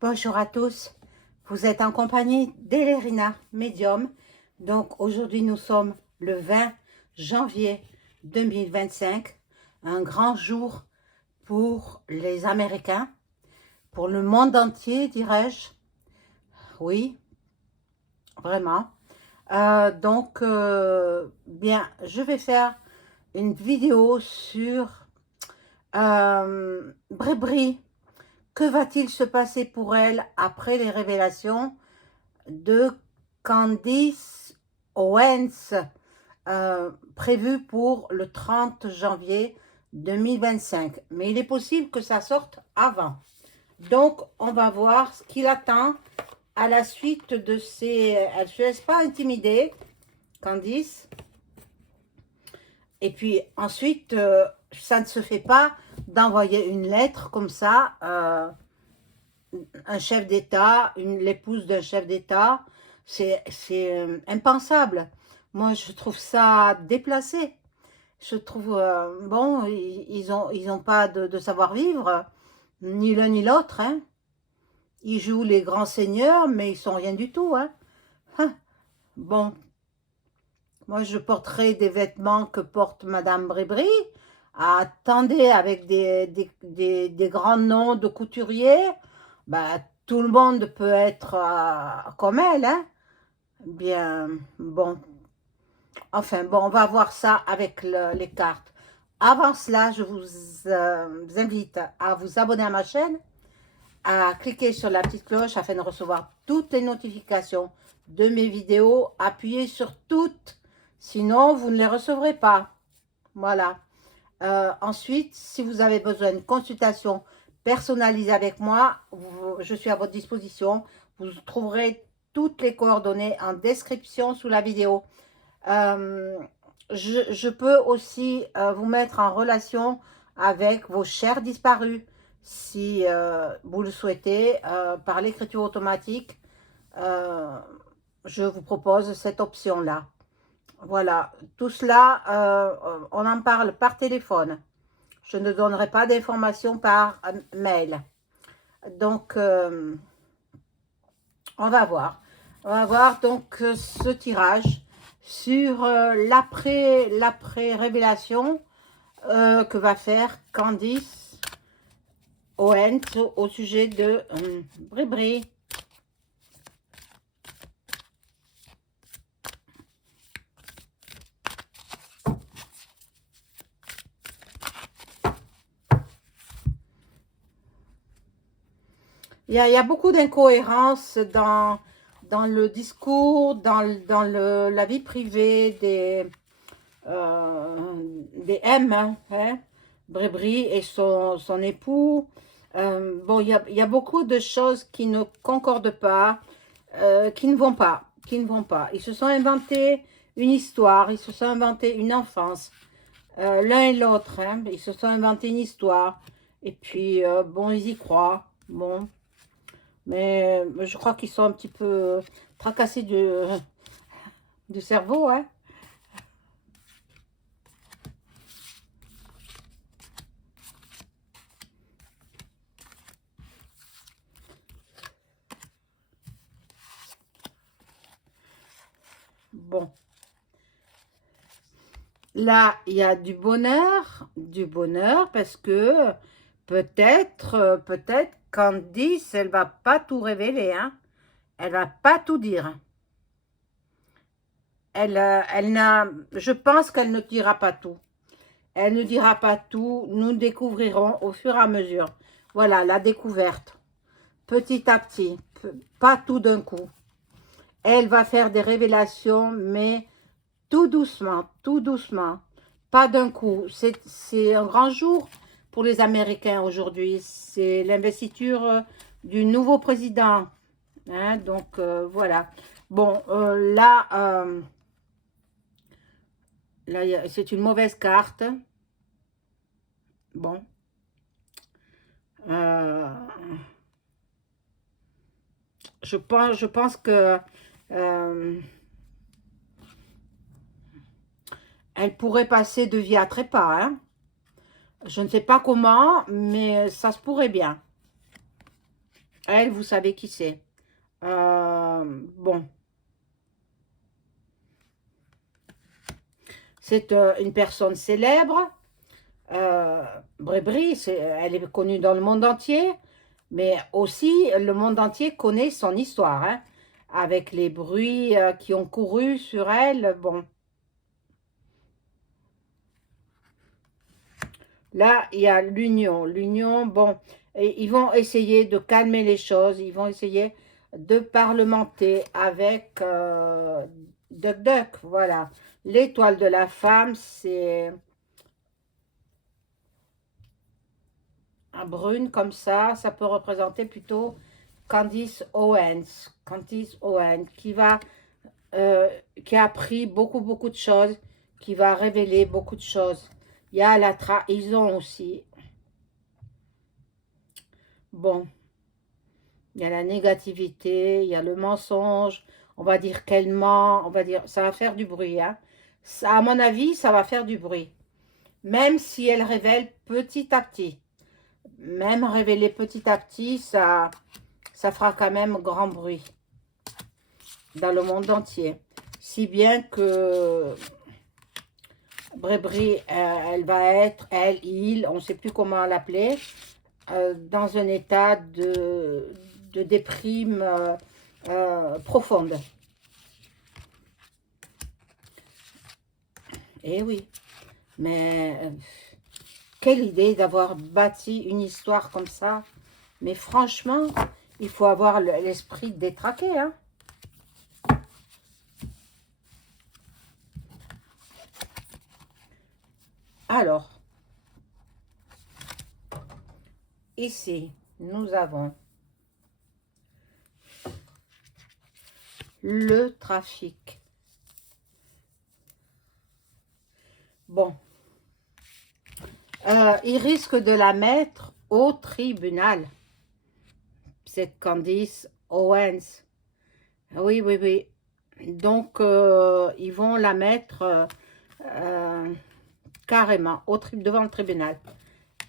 Bonjour à tous, vous êtes en compagnie d'Elerina, médium. Donc aujourd'hui nous sommes le 20 janvier 2025, un grand jour pour les Américains, pour le monde entier dirais-je, oui, vraiment. Bien, je vais faire une vidéo sur Brébry. Que va-t-il se passer pour elle après les révélations de Candice Owens, prévues pour le 30 janvier 2025. Mais il est possible que ça sorte avant. Donc, on va voir ce qu'il attend à la suite de ces... Elle ne se laisse pas intimider, Candice. Et puis ensuite, ça ne se fait pas d'envoyer une lettre comme ça, un chef d'État, l'épouse d'un chef d'État, c'est impensable. Moi, je trouve ça déplacé. Je trouve, bon, ils ont pas de savoir-vivre, ni l'un ni l'autre. Hein. Ils jouent les grands seigneurs, mais ils sont rien du tout. Hein. Hein. Bon, moi, je porterai des vêtements que porte Madame Brébry. Attendez, avec des grands noms de couturiers, bah, tout le monde peut être comme elle. Hein. Bien, bon. Enfin, bon, on va voir ça avec les cartes. Avant cela, je vous invite à vous abonner à ma chaîne, à cliquer sur la petite cloche afin de recevoir toutes les notifications de mes vidéos. Appuyez sur toutes, sinon vous ne les recevrez pas. Voilà. Ensuite, si vous avez besoin d'une consultation personnalisée avec moi, je suis à votre disposition. Vous trouverez toutes les coordonnées en description sous la vidéo. Je peux aussi vous mettre en relation avec vos chers disparus si vous le souhaitez par l'écriture automatique. euh, je vous propose cette option-là. Voilà, tout cela, on en parle par téléphone. Je ne donnerai pas d'informations par mail. Donc, on va voir. On va voir donc ce tirage sur l'après-révélation que va faire Candice Owens au sujet de Brébry. Il y a beaucoup d'incohérences dans le discours, dans la vie privée des M, hein, Brébry et son époux. Bon, il y a beaucoup de choses qui ne concordent pas, qui ne vont pas, Ils se sont inventés une histoire, ils se sont inventés une enfance, l'un et l'autre, hein, ils se sont inventés une histoire. Et puis, bon, ils y croient, bon. Mais je crois qu'ils sont un petit peu tracassés du cerveau, hein. Bon, là, il y a du bonheur, parce que peut-être Candice, elle va pas tout révéler, hein. Elle va pas tout dire. Je pense qu'elle ne dira pas tout. Elle ne dira pas tout. Nous découvrirons au fur et à mesure. Voilà, la découverte. Petit à petit, pas tout d'un coup. Elle va faire des révélations, mais tout doucement, pas d'un coup. C'est un grand jour pour les Américains aujourd'hui. C'est l'investiture du nouveau président. Hein, donc, voilà. Bon, là c'est une mauvaise carte. Bon. Euh, je pense que elle pourrait passer de vie à trépas. Hein. Je ne sais pas comment, mais ça se pourrait bien. Elle, vous savez qui c'est. Bon, c'est une personne célèbre. Brébry, elle est connue dans le monde entier, mais aussi le monde entier connaît son histoire, hein, avec les bruits qui ont couru sur elle. Bon, là, il y a l'union. L'union, bon, et ils vont essayer de calmer les choses, ils vont essayer de parlementer avec Duck Duck, voilà. L'étoile de la femme, c'est un brune comme ça peut représenter plutôt Candice Owens. Candice Owens, euh, qui a appris beaucoup de choses, qui va révéler beaucoup de choses. Il y a la trahison aussi. Bon, il y a la négativité, il y a le mensonge. On va dire qu'elle ment, on va dire, ça va faire du bruit, hein. Ça, à mon avis, ça va faire du bruit. Même si elle révèle petit à petit. Même révéler petit à petit, ça fera quand même grand bruit dans le monde entier. Si bien que Brébry, elle va être, elle, il, on ne sait plus comment l'appeler, dans un état de déprime profonde. Eh oui, mais quelle idée d'avoir bâti une histoire comme ça. Mais franchement, il faut avoir l'esprit détraqué, hein. Alors, ici, nous avons le trafic. Bon, il risque de la mettre au tribunal, cette Candice Owens. Oui, oui, oui. Donc, ils vont la mettre carrément devant le tribunal.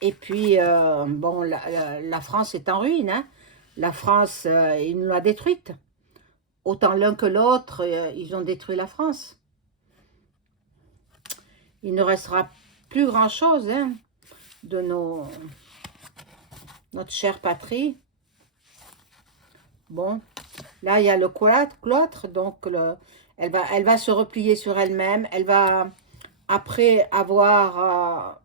Et puis, bon, la France est en ruine, hein. La France, ils nous l'a détruite. Autant l'un que l'autre, ils ont détruit la France. Il ne restera plus grand-chose, hein, de notre chère patrie. Bon, là, il y a le cloître, donc elle va se replier sur elle-même. Elle va, après avoir...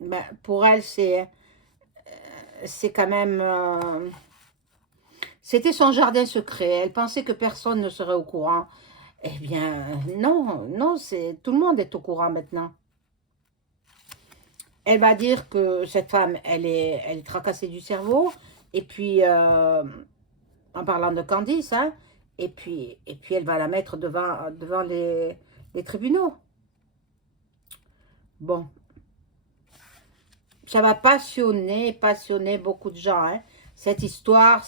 ben, pour elle, c'est quand même... c'était son jardin secret. Elle pensait que personne ne serait au courant. Eh bien, non, non, tout le monde est au courant maintenant. Elle va dire que cette femme, elle est tracassée du cerveau. Et puis, en parlant de Candice, hein, et puis elle va la mettre devant les tribunaux. Bon, ça va passionner beaucoup de gens, hein. Cette histoire,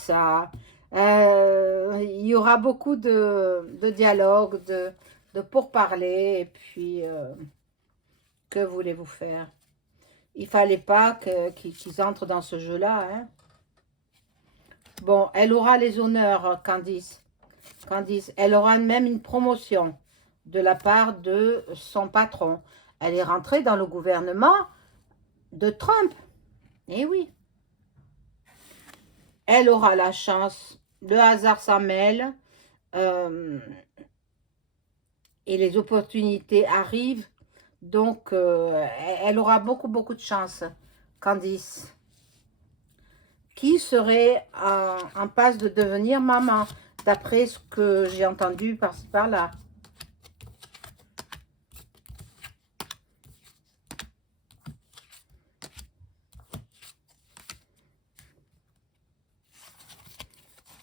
il y aura beaucoup de dialogues, de pourparlers, et puis, que voulez-vous faire? Il fallait pas qu'ils entrent dans ce jeu-là, hein. Bon, elle aura les honneurs, Candice. Candice, elle aura même une promotion de la part de son patron. Elle est rentrée dans le gouvernement de Trump. Eh oui. Elle aura la chance. Le hasard s'en mêle. euh, et les opportunités arrivent. Donc, elle aura beaucoup de chance, Candice. Qui serait en passe de devenir maman, d'après ce que j'ai entendu par-ci par-là.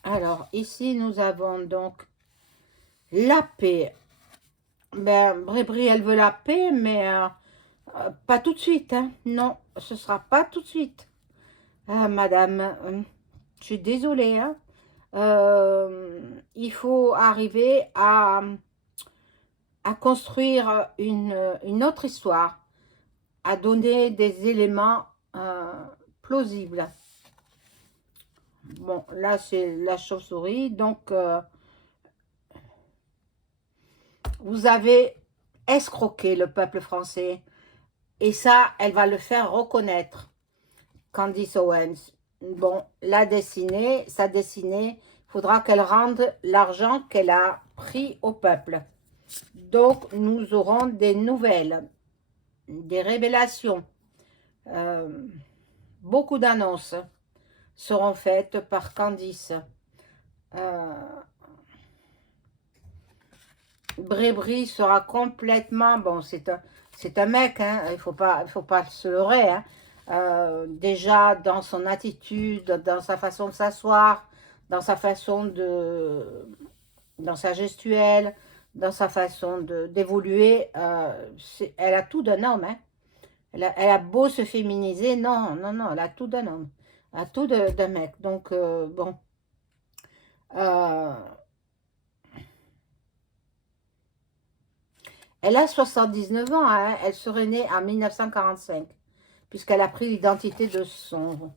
Alors, ici, nous avons donc la paix. Ben, Brébry, elle veut la paix, mais pas tout de suite, hein. Non, ce sera pas tout de suite. Ah, madame, je suis désolée, hein. Il faut arriver à construire une autre histoire, à donner des éléments plausibles. bon, là, c'est la chauve-souris. Donc, vous avez escroqué le peuple français. Et ça, elle va le faire reconnaître, Candice Owens. Bon, sa destinée, il faudra qu'elle rende l'argent qu'elle a pris au peuple. Donc, nous aurons des nouvelles, des révélations. Beaucoup d'annonces seront faites par Candice. Brébry sera complètement... Bon, c'est un mec, hein, il faut pas se leurrer. Hein. Déjà, dans son attitude, dans sa façon de s'asseoir, dans sa façon de... dans sa gestuelle, dans sa façon d'évoluer, elle a tout d'un homme. Hein. Elle a beau se féminiser, non, non, non, elle a tout d'un homme. Elle a tout d'un mec. Donc, bon... elle a 79 ans, hein, elle serait née en 1945, puisqu'elle a pris l'identité de son...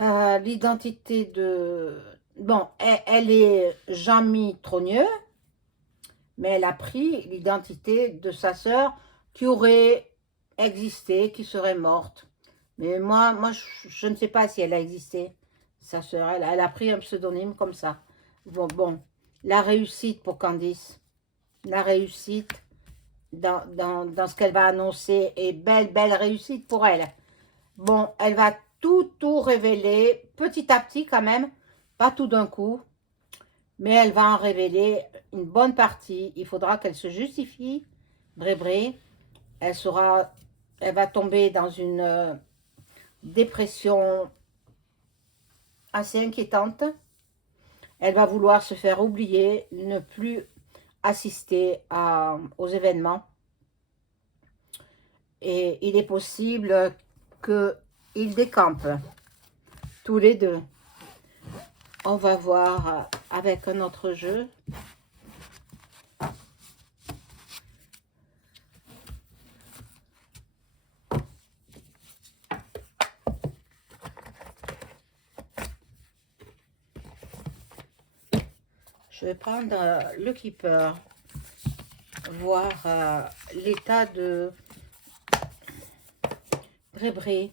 l'identité de... Bon, elle est Jean-Mi Trogneux, mais elle a pris l'identité de sa sœur qui aurait existé, qui serait morte. Mais moi je ne sais pas si elle a existé, sa sœur. Elle a pris un pseudonyme comme ça. Bon, la réussite pour Candice. La réussite dans ce qu'elle va annoncer et belle réussite pour elle. Bon, elle va tout révéler, petit à petit quand même, pas tout d'un coup, mais elle va en révéler une bonne partie. Il faudra qu'elle se justifie, Brébry. Elle va tomber dans une dépression assez inquiétante. Elle va vouloir se faire oublier, ne plus assister aux événements. Et il est possible qu'ils décampent tous les deux. On va voir avec un autre jeu. Je vais prendre le Keeper, voir l'état de Brébry.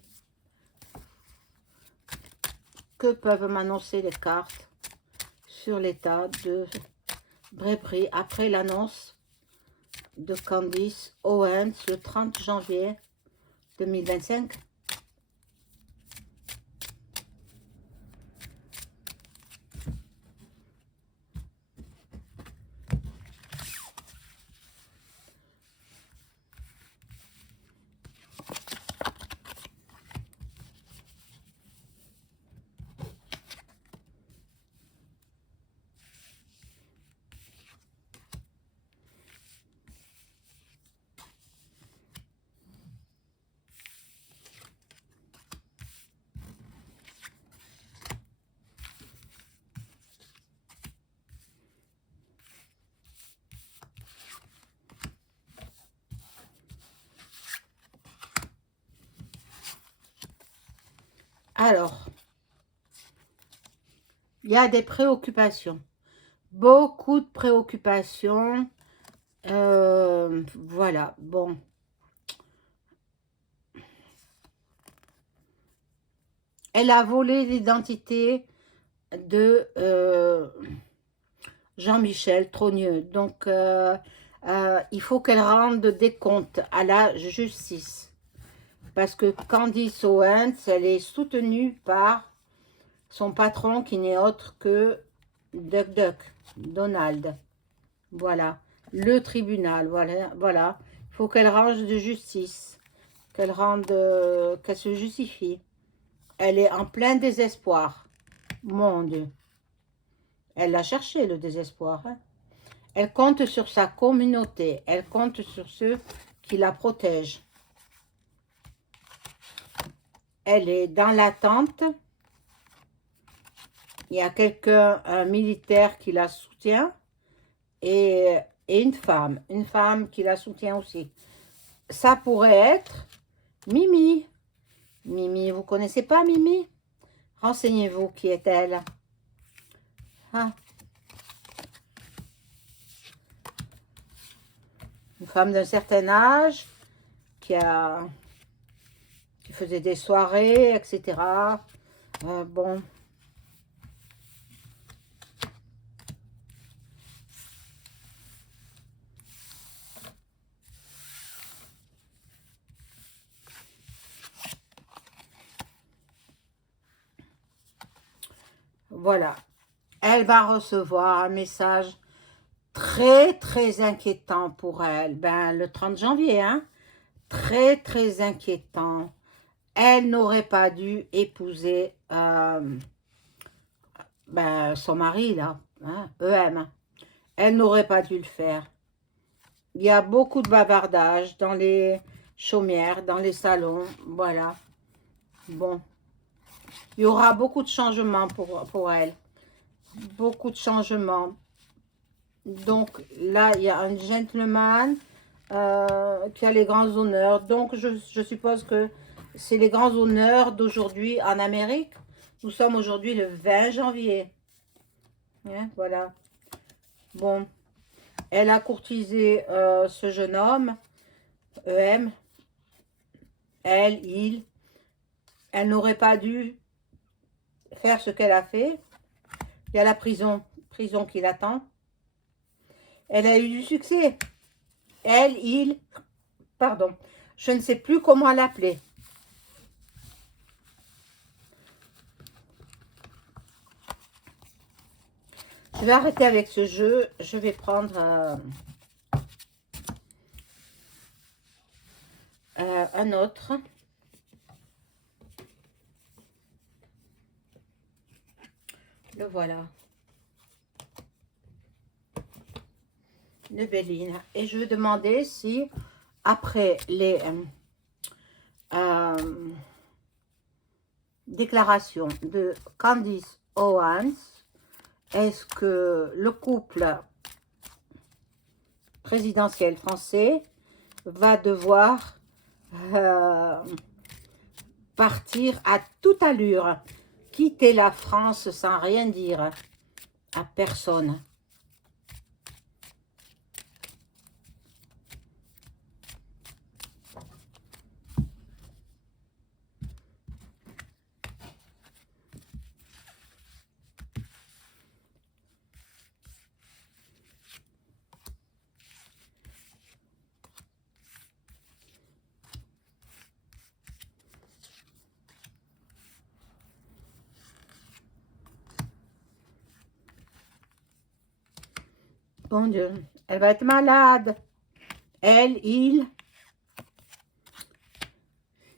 Que peuvent m'annoncer les cartes sur l'état de Brébry après l'annonce de Candice Owens le 30 janvier 2025? Alors, il y a des préoccupations, beaucoup de préoccupations. Voilà, bon. Elle a volé l'identité de Jean-Michel Trogneux. Donc, il faut qu'elle rende des comptes à la justice. Parce que Candice Owens, elle est soutenue par son patron qui n'est autre que Duck, Donald. Voilà, le tribunal, voilà. Il faut qu'elle rende de justice, qu'elle se justifie. Elle est en plein désespoir. Mon Dieu. Elle l'a cherché, le désespoir. Hein. Elle compte sur sa communauté. Elle compte sur ceux qui la protègent. Elle est dans l'attente. Il y a quelqu'un, un militaire qui la soutient. Et une femme qui la soutient aussi. Ça pourrait être Mimi. Mimi, vous connaissez pas Mimi? Renseignez-vous qui est-elle. Hein? Une femme d'un certain âge qui faisait des soirées, etc. Bon. Voilà. Elle va recevoir un message très, très inquiétant pour elle. Ben, le 30 janvier, hein. Très, très inquiétant. Elle n'aurait pas dû épouser ben, son mari, là, hein, EM. Elle n'aurait pas dû le faire. Il y a beaucoup de bavardage dans les chaumières, dans les salons, voilà. Bon, il y aura beaucoup de changements pour elle. Beaucoup de changements. Donc là, il y a un gentleman qui a les grands honneurs. Donc je suppose que c'est les grands honneurs d'aujourd'hui en Amérique. Nous sommes aujourd'hui le 20 janvier. Hein, voilà. Bon, elle a courtisé ce jeune homme, EM. Elle n'aurait pas dû faire ce qu'elle a fait. Il y a la prison qui l'attend. Elle a eu du succès. Pardon, je ne sais plus comment l'appeler. Je vais arrêter avec ce jeu. Je vais prendre un autre. Le voilà. Le Béline. Et je vais demander si, après les déclarations de Candice Owens, est-ce que le couple présidentiel français va devoir partir à toute allure, quitter la France sans rien dire à personne? Bon Dieu, elle va être malade. Ils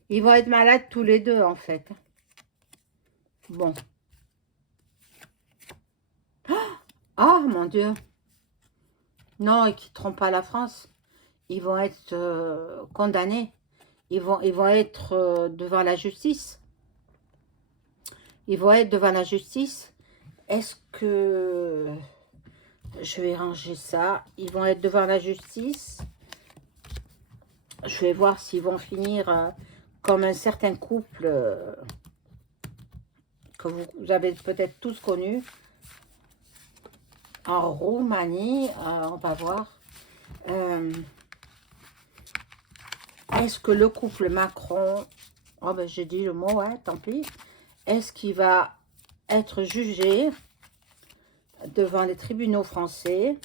vont être malades tous les deux, en fait. Bon. Ah, mon Dieu. Non, ils quitteront pas la France. Ils vont être condamnés. Ils vont être devant la justice. Ils vont être devant la justice. Est-ce que... Je vais ranger ça. Ils vont être devant la justice. Je vais voir s'ils vont finir comme un certain couple que vous avez peut-être tous connu. En Roumanie, on va voir. Est-ce que le couple Macron... Oh ben j'ai dit le mot, hein, tant pis. Est-ce qu'il va être jugé devant les tribunaux français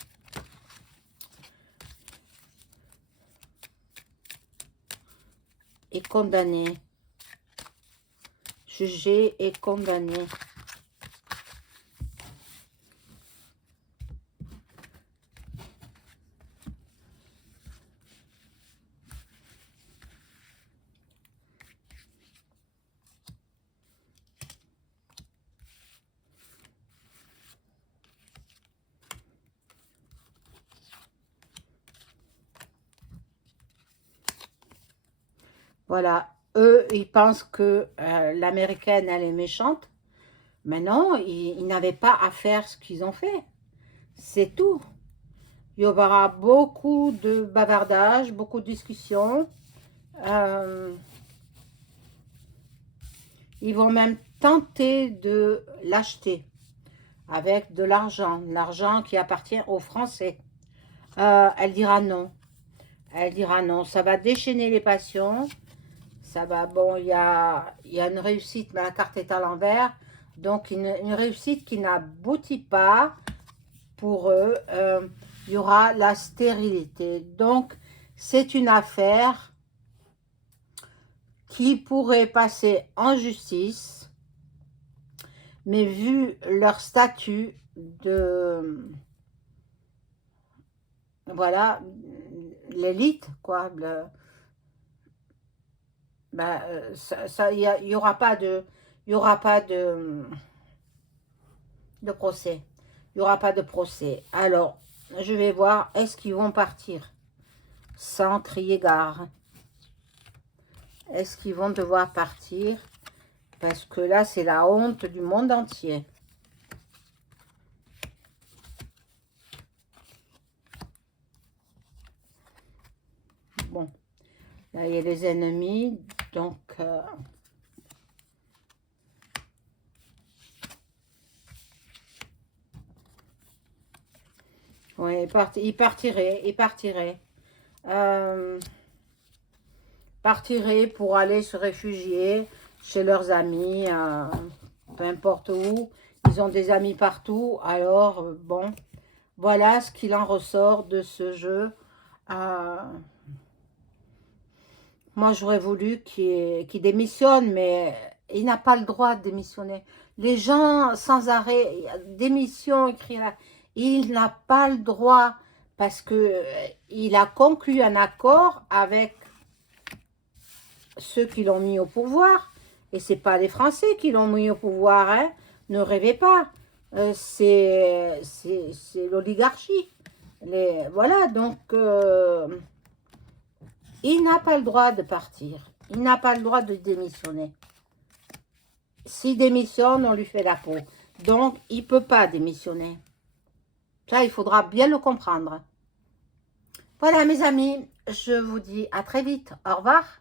et condamné? Jugé et condamné. Voilà, eux, ils pensent que l'américaine, elle est méchante. Mais non, ils n'avaient pas à faire ce qu'ils ont fait. C'est tout. Il y aura beaucoup de bavardage, beaucoup de discussions. Ils vont même tenter de l'acheter avec de l'argent qui appartient aux Français. Elle dira non. Elle dira non. Ça va déchaîner les passions. Ça va, bon, il y a une réussite, mais la carte est à l'envers. Donc, une réussite qui n'aboutit pas pour eux. Il y aura la stérilité. Donc, c'est une affaire qui pourrait passer en justice, mais vu leur statut de, voilà, l'élite, quoi, ben, il y aura pas de, il y aura pas de procès. Il n'y aura pas de procès. Alors, je vais voir, est-ce qu'ils vont partir sans crier gare? Est-ce qu'ils vont devoir partir? Parce que là, c'est la honte du monde entier. Bon, là, il y a les ennemis, donc... oui, il partirait. Partiraient pour aller se réfugier chez leurs amis, peu importe où. Ils ont des amis partout. Alors, bon, voilà ce qu'il en ressort de ce jeu. Moi, j'aurais voulu qu'il démissionne, mais il n'a pas le droit de démissionner. Les gens, sans arrêt, démission, écrit là. Il n'a pas le droit parce que il a conclu un accord avec ceux qui l'ont mis au pouvoir, et c'est pas les Français qui l'ont mis au pouvoir, hein. Ne rêvez pas, c'est l'oligarchie. Voilà, donc il n'a pas le droit de partir, il n'a pas le droit de démissionner. S'il démissionne, on lui fait la peau. Donc, il ne peut pas démissionner. Ça, il faudra bien le comprendre. Voilà, mes amis, je vous dis à très vite. Au revoir.